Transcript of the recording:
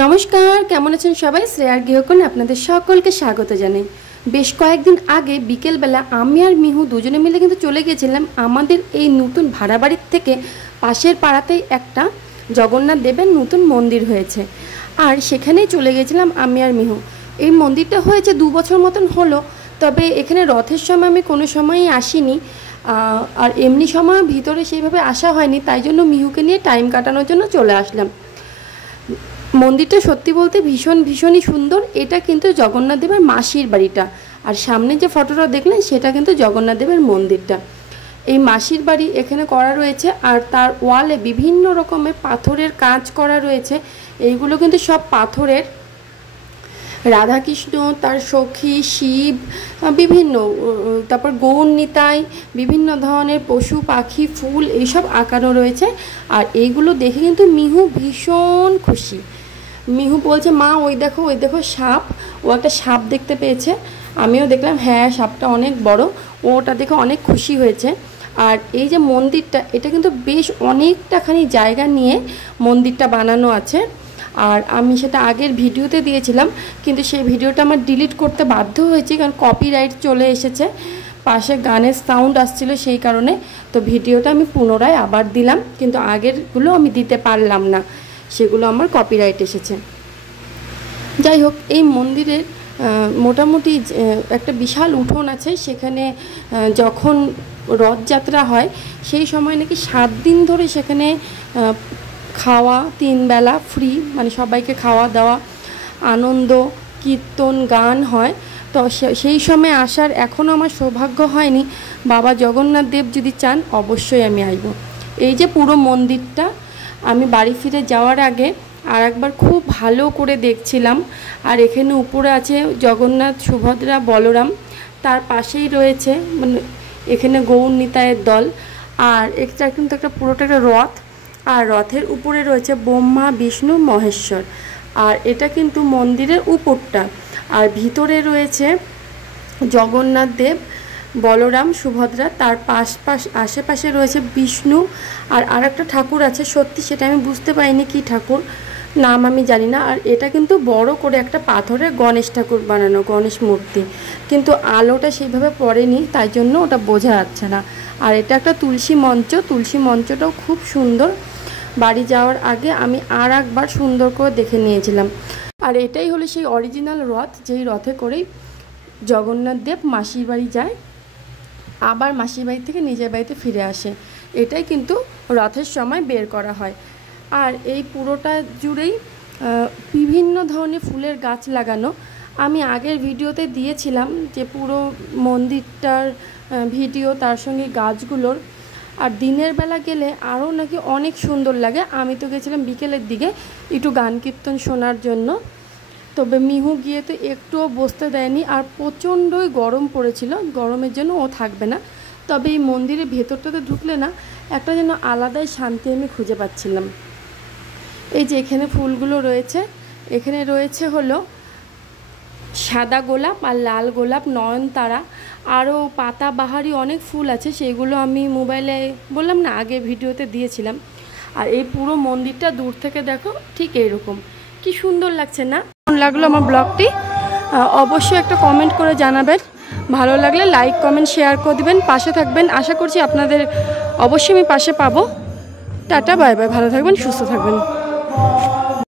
नमस्कार केमन आছেন সবাই শ্রেয়ার গৃহকোণে আপনাদের সকলকে স্বাগত জানাই। বেশ কয়েকদিন আগে বিকেল বেলা আমি আর মিহু দুজনে মিলে কিন্তু চলে গিয়েছিলাম আমাদের এই নতুন ভাড়া বাড়ির থেকে পাশের পাড়াতেই একটা জগন্নাথ দেবের নতুন মন্দির হয়েছে আর সেখানেই চলে গিয়েছিলাম আমি আর মিহু। এই মন্দিরটা হয়েছে 2 বছর মতন হলো, তবে এখানে রথের সময় আমি কোনো সময়ই আসিনি আর এমনি সময় ভিতরে সেইভাবে আসা হয়নি, তাই জন্য মিহুকে নিয়ে টাইম কাটানোর জন্য চলে আসলাম। মন্দিরটা সত্যি বলতে ভীষণই সুন্দর। এটা কিন্তু জগন্নাথ দেবের মাসির বাড়িটা, আর সামনে যে ফটোটা দেখলেন সেটা কিন্তু জগন্নাথ দেবের মন্দিরটা। এই মাসির বাড়ি এখানে করা রয়েছে আর তার ওয়ালে বিভিন্ন রকমের পাথরের কাজ করা রয়েছে। এইগুলো কিন্তু সব পাথরের রাধাকৃষ্ণ, তার সখী, শিব, বিভিন্ন, তারপর গৌর নিতাই, বিভিন্ন ধরনের পশু পাখি, ফুল এইসব আঁকানো রয়েছে। আর এইগুলো দেখে কিন্তু মিহু ভীষণ খুশি। মিহু বলছে, মা ওই দেখো সাপ। ও একটা সাপ দেখতে পেয়েছে, আমিও দেখলাম হ্যাঁ সাপটা অনেক বড়। ওটা দেখে অনেক খুশি হয়েছে। আর এই যে মন্দিরটা, এটা কিন্তু বেশ অনেকটাখানি জায়গা নিয়ে মন্দিরটা বানানো আছে। আর আমি সেটা আগের ভিডিওতে দিয়েছিলাম, কিন্তু সেই ভিডিওটা আমার ডিলিট করতে বাধ্য হয়েছি, কারণ কপিরাইট চলে এসেছে, পাশে গানের সাউন্ড আসছিল সেই কারণে। তো ভিডিওটা আমি পুনরায় আবার দিলাম, কিন্তু আগেরগুলো আমি দিতে পারলাম না, সেগুলো আমার কপিরাইট এসেছে। যাই হোক, এই মন্দিরের মোটামুটি একটা বিশাল উঠোন আছে। সেখানে যখন রথযাত্রা হয় সেই সময় নাকি 7 দিন ধরে সেখানে খাওয়া 3 বেলা ফ্রি, মানে সবাইকে খাওয়া দাওয়া, আনন্দ, কীর্তন, গান হয়। তো সেই সময় আসার এখনও আমার সৌভাগ্য হয়নি। বাবা জগন্নাথ দেব যদি চান অবশ্যই আমি আসব। এই যে পুরো মন্দিরটা আমি বাড়ি ফিরে যাওয়ার আগে আর একবার খুব ভালো করে দেখছিলাম। আর এখানে উপরে আছে জগন্নাথ, সুভদ্রা, বলরাম, তার পাশেই রয়েছে মানে এখানে গৌর নিতাইয়ের দল। আর এটা কিন্তু একটা পুরোটা একটা রথ, আর রথের উপরে রয়েছে ব্রহ্মা, বিষ্ণু, মহেশ্বর। আর এটা কিন্তু মন্দিরের উপরটা, আর ভিতরে রয়েছে জগন্নাথ দেব, বলরাম, সুভদ্রা, তার আশেপাশে রয়েছে বিষ্ণু। আর আরেকটা ঠাকুর আছে, সত্যি সেটা আমি বুঝতে পারিনি কি ঠাকুর, নাম আমি জানি না। আর এটা কিন্তু বড় করে একটা পাথরের গণেশ ঠাকুর বানানো, গণেশ মূর্তি, কিন্তু আলোটা সেইভাবে পড়েনি, তাই জন্য ওটা বোঝা যাচ্ছে না। আর এটা একটা তুলসী মঞ্চ, তুলসী মঞ্চটাও খুব সুন্দর। বাড়ি যাওয়ার আগে আমি আর একবার সুন্দর করে দেখে নিয়েছিলাম। আর এটাই হলো সেই অরিজিনাল রথ, যেই রথে করেই জগন্নাথ দেব মাসির বাড়ি যায়, আবার মাসির বাড়ি থেকে নিজের বাড়িতে ফিরে আসে। এটাই কিন্তু রথের সময় বের করা হয়। আর এই পুরোটা জুড়েই বিভিন্ন ধরনের ফুলের গাছ লাগানো। আমি আগের ভিডিওতে দিয়েছিলাম যে পুরো মন্দিরটার ভিডিও, তার সঙ্গে গাছগুলোর। আর দিনের বেলা গেলে আরও নাকি অনেক সুন্দর লাগে। আমি তো গেছিলাম বিকেলের দিকে একটু গান কীর্তন শোনার জন্য, তবে মিহু গিয়ে তো একটুও বসতে দেয়নি। আর প্রচণ্ডই গরম পড়েছিল, গরমের জন্য ও থাকবে না। তবে এই মন্দিরের ভেতরটাতে ঢুকলে না একটা যেন আলাদাই শান্তি আমি খুঁজে পাচ্ছিলাম। এই যে এখানে ফুলগুলো রয়েছে, এখানে রয়েছে হলো সাদা গোলাপ আর লাল গোলাপ, নয়নতারা, আরও পাতাবাহারি অনেক ফুল আছে, সেইগুলো আমি মোবাইলে বললাম না আগে ভিডিওতে দিয়েছিলাম। আর এই পুরো মন্দিরটা দূর থেকে দেখো ঠিক এইরকম, কি সুন্দর লাগছে না? কেমন লাগলো আমার ব্লগটি অবশ্যই একটা কমেন্ট করে জানাবেন। ভালো লাগলে লাইক, কমেন্ট, শেয়ার করে দিবেন, পাশে থাকবেন। আশা করছি আপনাদের অবশ্যই আমি পাশে পাবো। টাটা, বাই বাই, ভালো থাকবেন, সুস্থ থাকবেন।